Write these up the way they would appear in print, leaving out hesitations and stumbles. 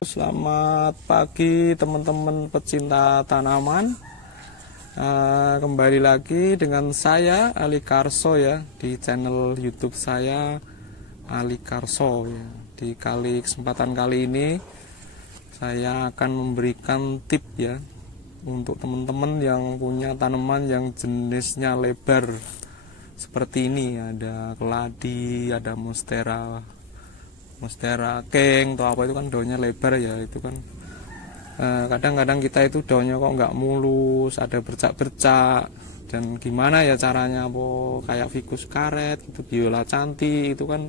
Selamat pagi teman-teman pecinta tanaman. Kembali lagi dengan saya Ali Karso ya di channel YouTube saya Ali Karso ya. Di kesempatan kali ini saya akan memberikan tip ya untuk teman-teman yang punya tanaman yang jenisnya lebar seperti ini. Ada keladi, ada monstera king atau apa, itu kan daunnya lebar ya. Itu kan kadang-kadang kita itu daunnya kok nggak mulus, ada bercak-bercak, dan gimana ya caranya, kayak ficus karet gitu, biola cantik itu kan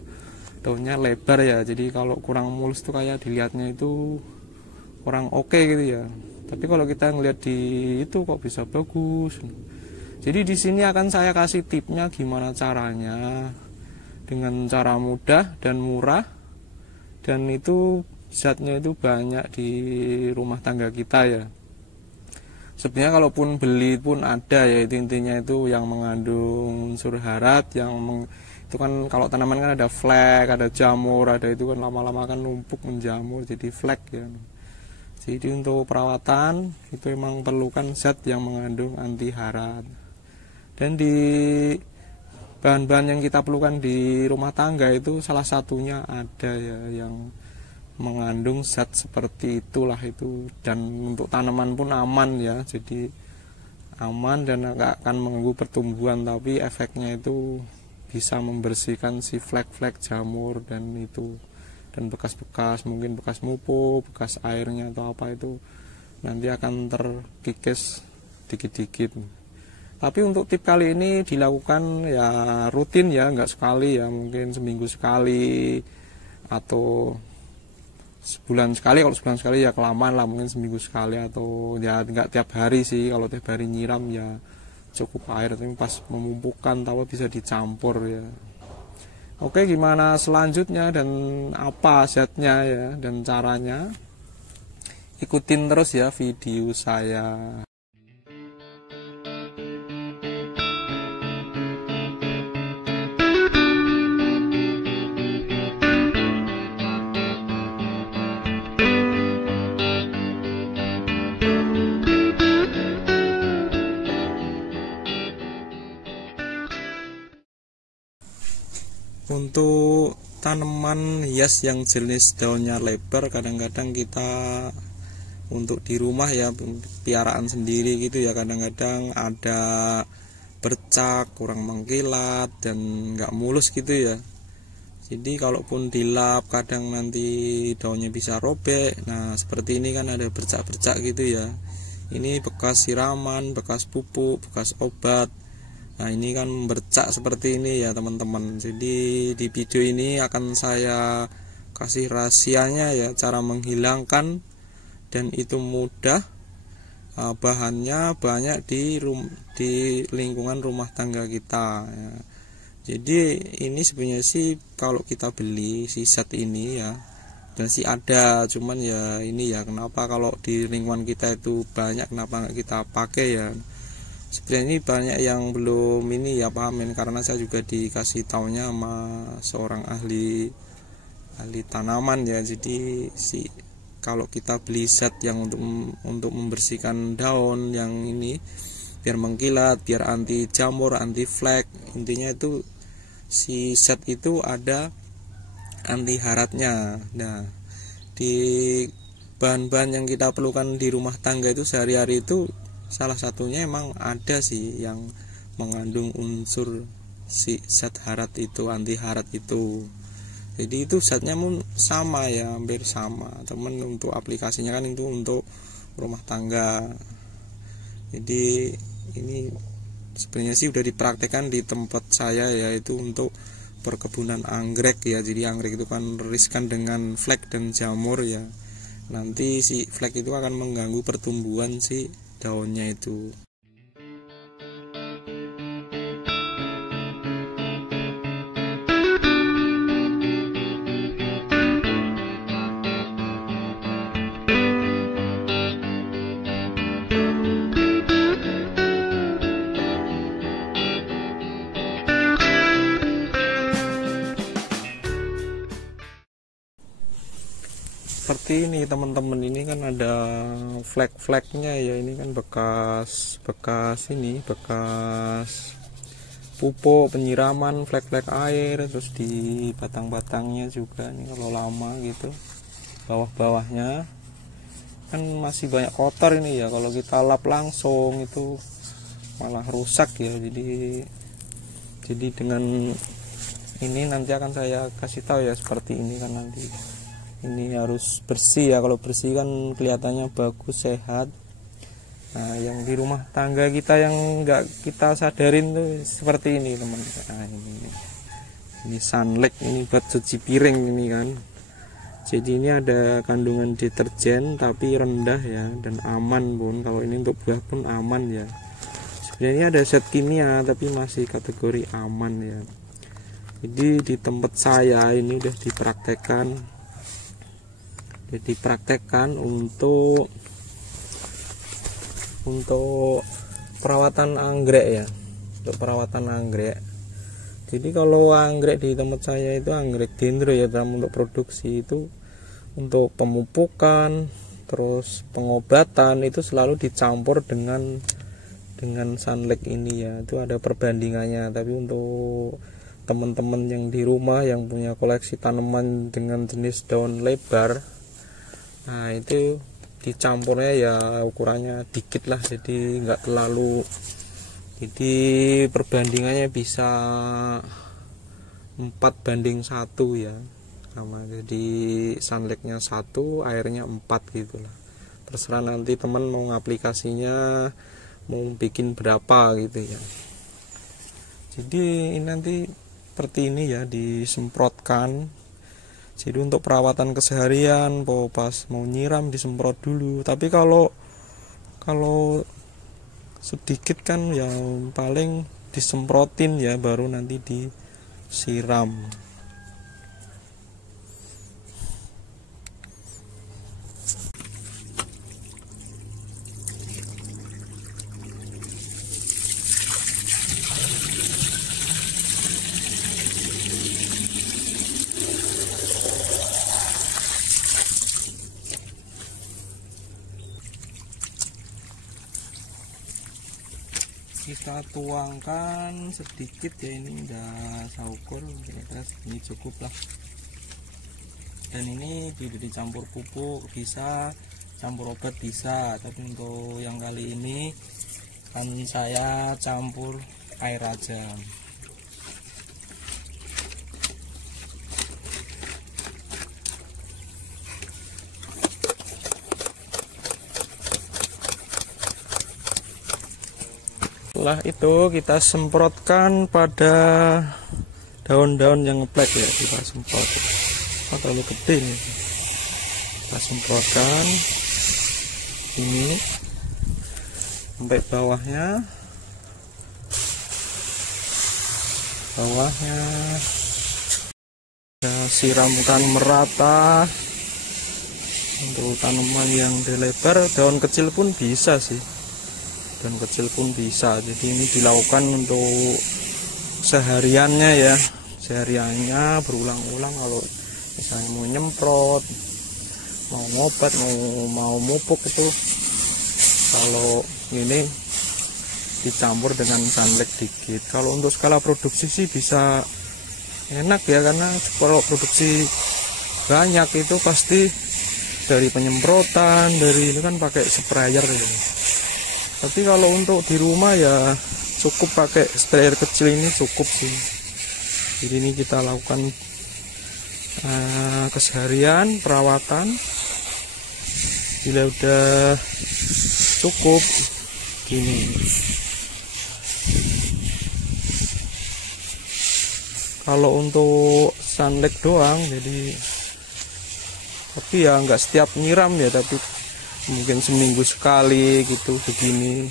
daunnya lebar ya. Jadi kalau kurang mulus tuh kayak dilihatnya itu kurang oke gitu ya. Tapi kalau kita ngelihat di itu kok bisa bagus. Jadi di sini akan saya kasih tipnya gimana caranya dengan cara mudah dan murah, dan itu zatnya itu banyak di rumah tangga kita ya. Sebenarnya kalaupun beli pun ada ya, itu intinya itu yang mengandung unsur hara, itu kan kalau tanaman kan ada flek, ada jamur, ada itu kan lama-lama kan numpuk menjamur jadi flek ya. Jadi untuk perawatan itu memang perlukan zat yang mengandung anti hara. Dan di bahan-bahan yang kita perlukan di rumah tangga itu salah satunya ada ya yang mengandung zat seperti itulah itu. Dan untuk tanaman pun aman ya, jadi aman dan nggak akan mengganggu pertumbuhan, tapi efeknya itu bisa membersihkan si flek-flek jamur dan itu, dan bekas-bekas, mungkin bekas mupuk, bekas airnya atau apa, itu nanti akan terkikis dikit-dikit. Tapi untuk tip kali ini dilakukan ya rutin ya, nggak sekali ya, mungkin seminggu sekali atau sebulan sekali. Kalau sebulan sekali ya kelamaan lah, mungkin seminggu sekali, atau ya nggak tiap hari sih. Kalau tiap hari nyiram ya cukup air, tapi pas memupukkan tahu bisa dicampur ya. Oke, gimana selanjutnya dan apa zatnya ya dan caranya, ikutin terus ya video saya. Untuk tanaman hias yang jenis daunnya lebar, kadang-kadang kita untuk di rumah ya, piaraan sendiri gitu ya, kadang-kadang ada bercak, kurang mengkilat, dan nggak mulus gitu ya. Jadi kalaupun dilap kadang nanti daunnya bisa robek. Nah seperti ini kan ada bercak-bercak gitu ya. Ini bekas siraman, bekas pupuk, bekas obat. Nah ini kan bercak seperti ini ya teman-teman. Jadi di video ini akan saya kasih rahasianya ya, cara menghilangkan, dan itu mudah. Bahannya banyak di lingkungan rumah tangga kita ya. Jadi ini sebenarnya sih kalau kita beli si zat ini ya, dan sih ada, cuman ya ini ya kenapa kalau di lingkungan kita itu banyak, kenapa nggak kita pakai ya. Sebenarnya ini banyak yang belum ini ya pahamin, karena saya juga dikasih taunya sama seorang ahli tanaman ya. Jadi kalau kita beli zat yang untuk membersihkan daun yang ini biar mengkilat, biar anti jamur, anti flek, intinya itu si zat itu ada anti haratnya. Nah di bahan-bahan yang kita perlukan di rumah tangga itu sehari-hari itu salah satunya emang ada sih yang mengandung unsur si zat harat itu, anti harat itu. Jadi itu zatnya pun sama ya, hampir sama temen. Untuk aplikasinya kan itu untuk rumah tangga. Jadi ini sebenarnya sih udah dipraktekkan di tempat saya ya, itu untuk perkebunan anggrek ya. Jadi anggrek itu kan riskan dengan flek dan jamur ya. Nanti si flek itu akan mengganggu pertumbuhan si daunnya itu. seperti ini teman-teman. Ini kan ada flek-fleknya ya, ini kan bekas pupuk penyiraman, flek-flek air, terus di batang-batangnya juga ini kalau lama gitu, bawah-bawahnya kan masih banyak kotor ini ya, kalau kita lap langsung itu malah rusak ya. Jadi dengan ini nanti akan saya kasih tahu ya, seperti ini kan nanti ini harus bersih ya, kalau bersih kan kelihatannya bagus, sehat. Nah yang di rumah tangga kita yang nggak kita sadarin tuh seperti ini teman. Nah, ini Sunlight, ini buat cuci piring ini kan. Jadi ini ada kandungan deterjen tapi rendah ya, dan aman pun. Kalau ini untuk buah pun aman ya. Sebenarnya ada zat kimia tapi masih kategori aman ya. Jadi di tempat saya ini udah dipraktekkan untuk perawatan anggrek ya, untuk perawatan anggrek. Jadi kalau anggrek di tempat saya itu anggrek dendro ya, dalam untuk produksi itu untuk pemupukan terus pengobatan itu selalu dicampur dengan Sunlight ini ya, itu ada perbandingannya. Tapi untuk teman-teman yang di rumah yang punya koleksi tanaman dengan jenis daun lebar, nah itu dicampurnya ya ukurannya dikit lah, jadi nggak terlalu, jadi perbandingannya bisa 4:1 ya, sama jadi Sunlightnya 1, airnya 4 gitulah. Terserah nanti teman mau ngaplikasinya mau bikin berapa gitu ya. Jadi ini nanti seperti ini ya, disemprotkan. Jadi untuk perawatan keseharian pas mau nyiram disemprot dulu. Tapi kalau sedikit kan yang paling disemprotin ya, baru nanti disiram. Kita tuangkan sedikit ya, ini udah saya ukur kira-kira segini cukup lah. Dan ini tidak dicampur pupuk, bisa campur obat bisa, tapi untuk yang kali ini kan saya campur air aja. Setelah itu kita semprotkan pada daun-daun yang ngeplek ya, kita semprot. Terlalu gede nih. Kita semprotkan ini sampai bawahnya kita siramkan merata. Untuk tanaman yang lebar, daun kecil pun bisa sih, daun kecil pun bisa. Jadi ini dilakukan untuk sehariannya ya, sehariannya berulang-ulang. Kalau misalnya mau nyemprot, mau ngobat, mau mupuk itu, kalau ini dicampur dengan Sunlight dikit. Kalau untuk skala produksi sih bisa enak ya, karena kalau produksi banyak itu pasti dari penyemprotan, dari ini kan pakai sprayer ya. Tapi kalau untuk di rumah ya cukup pakai sprayer kecil ini cukup sih. Jadi ini kita lakukan keseharian perawatan. Bila udah cukup gini, kalau untuk Sunlight doang, jadi tapi ya nggak setiap nyiram ya, tapi mungkin seminggu sekali gitu begini.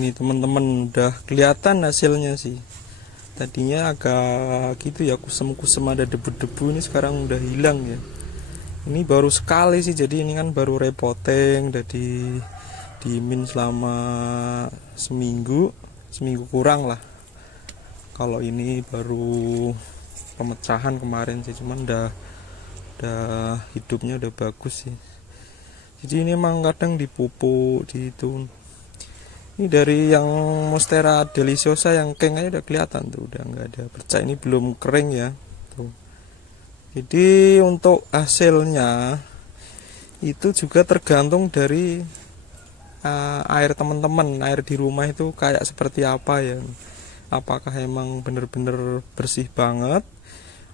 Ini teman-teman udah kelihatan hasilnya sih. Tadinya agak gitu ya, kusem-kusem ada debu-debu, ini sekarang udah hilang ya. Ini baru sekali sih, jadi ini kan baru repoteng, jadi diemin selama seminggu kurang lah. Kalau ini baru pemecahan kemarin sih, cuman udah hidupnya udah bagus sih. Jadi ini emang kadang dipupuk di itu. Ini dari yang Monstera deliciosa yang keng aja udah kelihatan tuh, udah nggak ada bercak. Ini belum kering ya tuh. Jadi untuk hasilnya itu juga tergantung dari air teman-teman, air di rumah itu kayak seperti apa ya. Apakah emang bener-bener bersih banget,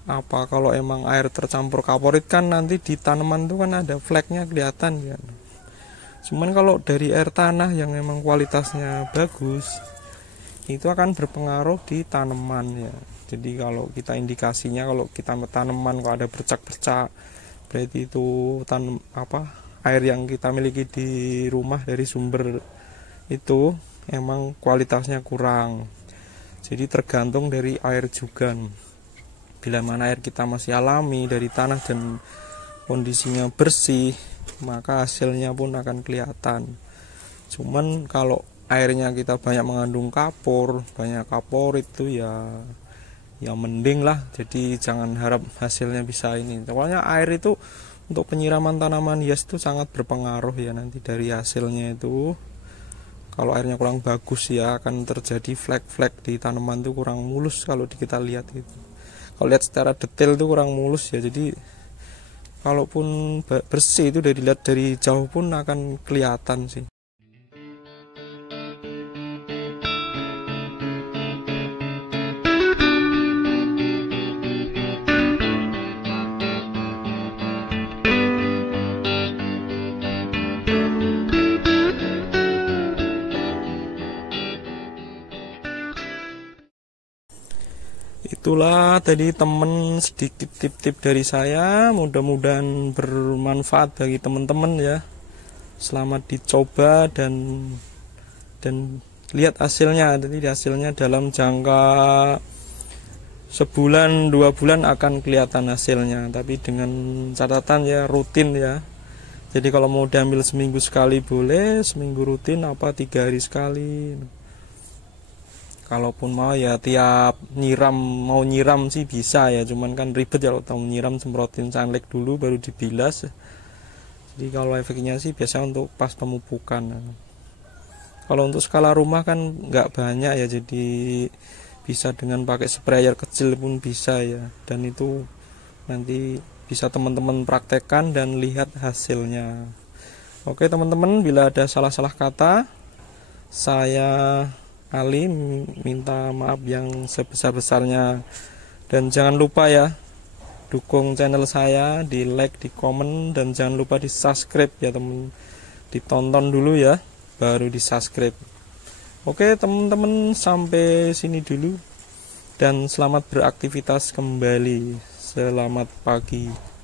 apa kalau emang air tercampur kaporit kan nanti di tanaman itu kan ada fleknya kelihatan ya. Cuman kalau dari air tanah yang memang kualitasnya bagus, itu akan berpengaruh di tanaman ya. Jadi kalau kita indikasinya, kalau kita tanaman kok ada bercak-bercak, berarti itu air yang kita miliki di rumah dari sumber itu emang kualitasnya kurang. Jadi tergantung dari air juga. Bila mana air kita masih alami dari tanah dan kondisinya bersih, maka hasilnya pun akan kelihatan. Cuman kalau airnya kita banyak mengandung kapur, banyak kaporit itu ya mending lah. Jadi jangan harap hasilnya bisa ini. Soalnya air itu untuk penyiraman tanaman hias itu sangat berpengaruh ya nanti dari hasilnya itu. Kalau airnya kurang bagus ya akan terjadi flek-flek di tanaman itu kurang mulus kalau kita lihat itu. Kalau lihat secara detail itu kurang mulus ya. Jadi kalaupun bersih itu dilihat dari jauh pun akan kelihatan sih. Itulah tadi temen sedikit tip-tip dari saya, mudah-mudahan bermanfaat bagi teman-teman ya. Selamat dicoba dan lihat hasilnya. Jadi hasilnya dalam jangka sebulan 2 bulan akan kelihatan hasilnya, tapi dengan catatan ya rutin ya. Jadi kalau mau diambil seminggu sekali boleh, seminggu rutin 3 hari sekali. Kalaupun mau ya tiap mau nyiram sih bisa ya, cuman kan ribet ya kalau nyiram, semprotin sunlight dulu baru dibilas. Jadi kalau efeknya sih biasa untuk pas pemupukan. Kalau untuk skala rumah kan nggak banyak ya, jadi bisa dengan pakai sprayer kecil pun bisa ya, dan itu nanti bisa teman-teman praktekkan dan lihat hasilnya. Oke teman-teman, bila ada salah-salah kata, saya Ali minta maaf yang sebesar-besarnya. Dan jangan lupa ya, dukung channel saya, di like, di komen, dan jangan lupa di subscribe ya teman. Ditonton dulu ya, baru di subscribe. Oke teman-teman, sampai sini dulu. Dan selamat beraktivitas kembali. Selamat pagi.